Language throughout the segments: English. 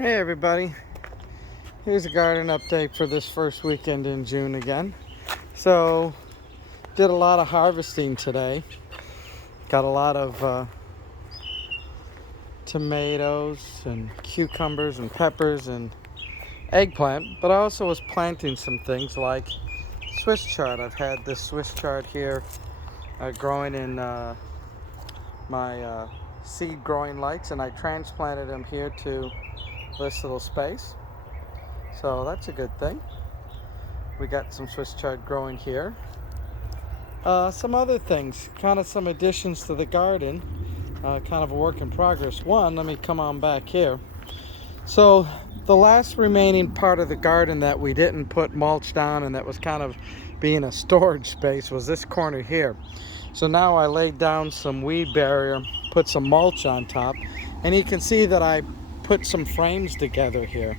Hey everybody, here's a garden update for this first weekend in June again. So, did a lot of harvesting today. Got a lot of tomatoes and cucumbers and peppers and eggplant, but I also was planting some things like Swiss chard. I've had this Swiss chard here growing in my seed growing lights, and I transplanted them here to this little space. So that's a good thing. We got some Swiss chard growing here. Some other things, kind of some additions to the garden, kind of a work in progress. One, let me come on back here. So the last remaining part of the garden that we didn't put mulch down and that was kind of being a storage space was this corner here. So now I laid down some weed barrier, put some mulch on top, and you can see that I put some frames together here.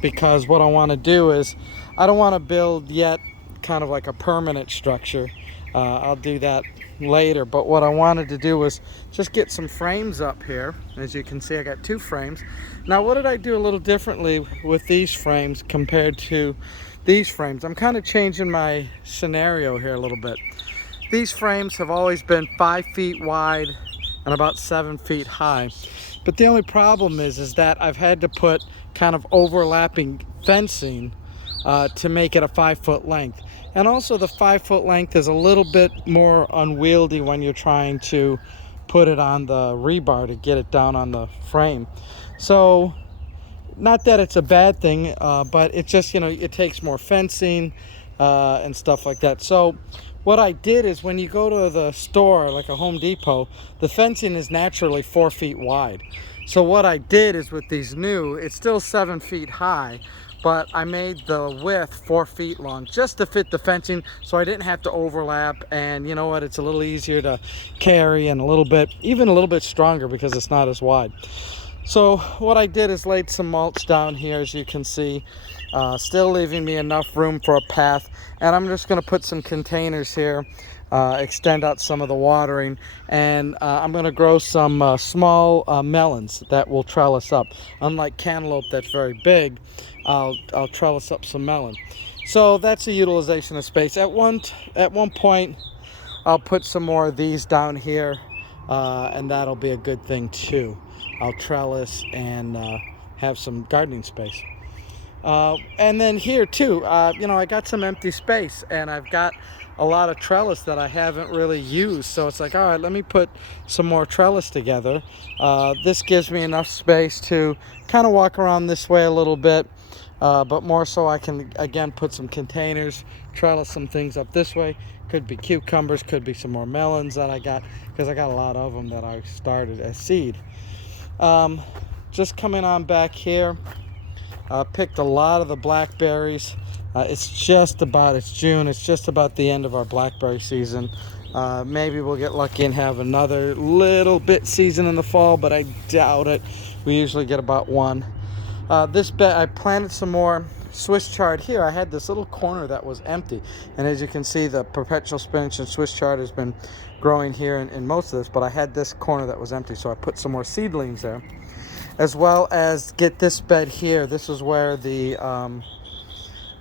Because what I want to do is, I don't want to build yet kind of like a permanent structure. I'll do that later, but what I wanted to do was just get some frames up here. As you can see, I got two frames. Now, what did I do a little differently with these frames compared to these frames? I'm kind of changing my scenario here a little bit. These frames have always been 5 feet wide and about 7 feet high. But the only problem is that I've had to put kind of overlapping fencing to make it a 5-foot length. And also the 5-foot length is a little bit more unwieldy when you're trying to put it on the rebar to get it down on the frame. So, not that it's a bad thing, but it just, it takes more fencing and stuff like that. So what I did is, when you go to the store, like a Home Depot, the fencing is naturally 4 feet wide. So what I did is, with these new, it's still 7 feet high, but I made the width 4 feet long just to fit the fencing, so I didn't have to overlap. And you know what, it's a little easier to carry and even a little bit stronger because it's not as wide. So what I did is laid some mulch down here, as you can see, still leaving me enough room for a path. And I'm just going to put some containers here, extend out some of the watering, and I'm going to grow some small melons that will trellis up. Unlike cantaloupe that's very big, I'll trellis up some melon. So that's a utilization of space. At one point, I'll put some more of these down here, and that'll be a good thing too. I'll trellis and have some gardening space. And then here too, I got some empty space, and I've got a lot of trellis that I haven't really used. So it's like, all right, let me put some more trellis together. This gives me enough space to kind of walk around this way a little bit, but more so I can, again, put some containers, trellis some things up this way. Could be cucumbers, could be some more melons that I got, because I got a lot of them that I started as seed. Just coming on back here, picked a lot of the blackberries. It's June, it's just about the end of our blackberry season. Maybe we'll get lucky and have another little bit season in the fall, but I doubt it. We usually get about one. This bed, I planted some more Swiss chard here. I had this little corner that was empty, and as you can see, the perpetual spinach and Swiss chard has been growing here in most of this, but I had this corner that was empty, so I put some more seedlings there, as well as get this bed here. This is where the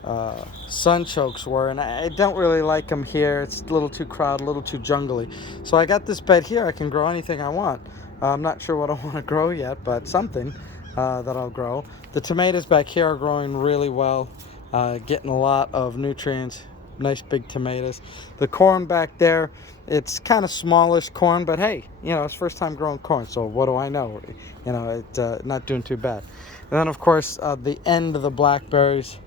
sunchokes were, and I don't really like them here. It's a little too crowded, a little too jungly. So I got this bed here. I can grow anything I want. I'm not sure what I want to grow yet, but something that I'll grow. The tomatoes back here are growing really well, getting a lot of nutrients. Nice big tomatoes. The corn back there, it's kind of smallish corn, but hey, it's first time growing corn, so what do I know? It's not doing too bad. And then, of course, the end of the blackberries.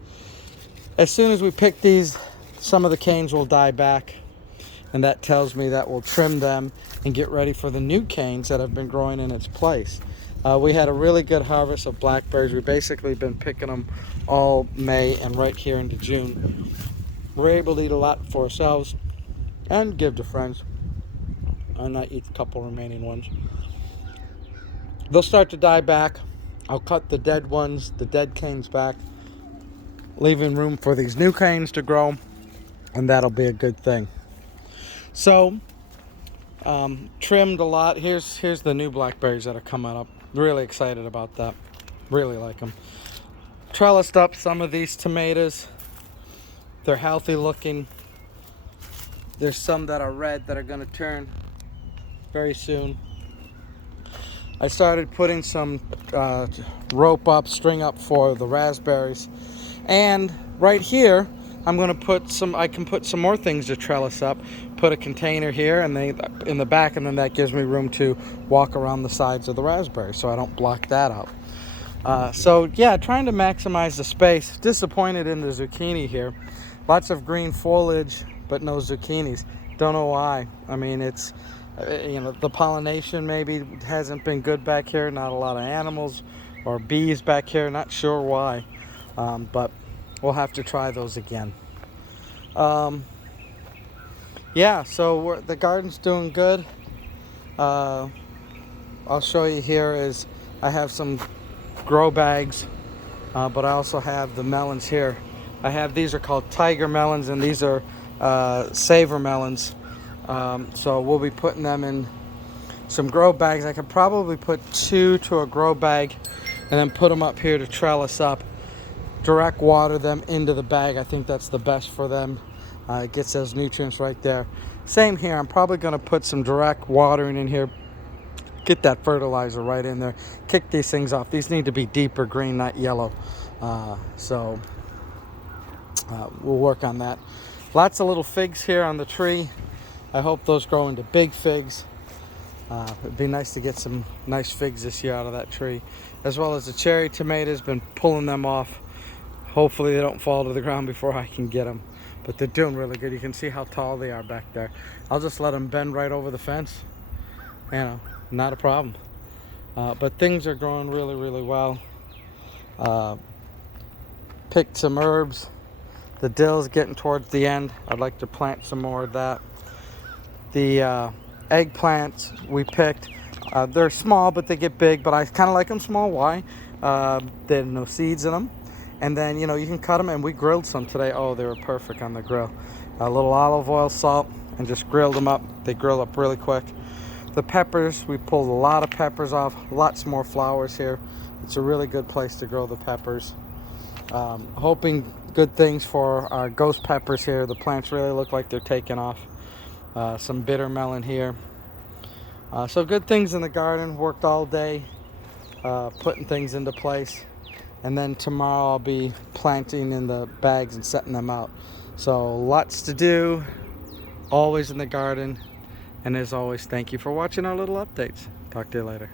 As soon as we pick these, some of the canes will die back, and that tells me that we'll trim them and get ready for the new canes that have been growing in its place. We had a really good harvest of blackberries. We've basically been picking them all May and right here into June. We're able to eat a lot for ourselves and give to friends. And I eat a couple remaining ones. They'll start to die back. I'll cut the dead ones, the dead canes back, leaving room for these new canes to grow, and that'll be a good thing. So, trimmed a lot. Here's the new blackberries that are coming up. Really excited about that. Really like them. Trellised up some of these tomatoes. They're healthy looking. There's some that are red that are going to turn very soon. I started putting some rope up, string up for the raspberries. And right here, I'm going to put some, I can put some more things to trellis up. Put a container here and they, in the back, and then that gives me room to walk around the sides of the raspberry so I don't block that out. So yeah, trying to maximize the space. Disappointed in the zucchini here. Lots of green foliage, but no zucchinis. Don't know why. I mean, it's, you know, the pollination maybe hasn't been good back here. Not a lot of animals or bees back here. Not sure why, but we'll have to try those again. Yeah, so the garden's doing good. I'll show you here is I have some grow bags, but I also have the melons here. These are called tiger melons, and these are savor melons. So we'll be putting them in some grow bags. I could probably put 2 to a grow bag and then put them up here to trellis up. Direct water them into the bag. I think that's the best for them. It gets those nutrients right there. Same here. I'm probably going to put some direct watering in here. Get that fertilizer right in there. Kick these things off. These need to be deeper green, not yellow. So we'll work on that. Lots of little figs here on the tree. I hope those grow into big figs. It'd be nice to get some nice figs this year out of that tree. As well as the cherry tomatoes, been pulling them off. Hopefully they don't fall to the ground before I can get them. But they're doing really good. You can see how tall they are back there. I'll just let them bend right over the fence. You know, not a problem. But things are growing really, really well. Picked some herbs. The dill's getting towards the end. I'd like to plant some more of that. The eggplants we picked, they're small, but they get big. But I kind of like them small. Why? They have no seeds in them. And then, you know, you can cut them, and we grilled some today. Oh, they were perfect on the grill. A little olive oil, salt, and just grilled them up. They grill up really quick. The peppers, we pulled a lot of peppers off. Lots more flowers here. It's a really good place to grow the peppers. Hoping good things for our ghost peppers here. The plants really look like they're taking off. Some bitter melon here. So good things in the garden. Worked all day putting things into place. And then tomorrow I'll be planting in the bags and setting them out. So lots to do. Always in the garden. And as always, thank you for watching our little updates. Talk to you later.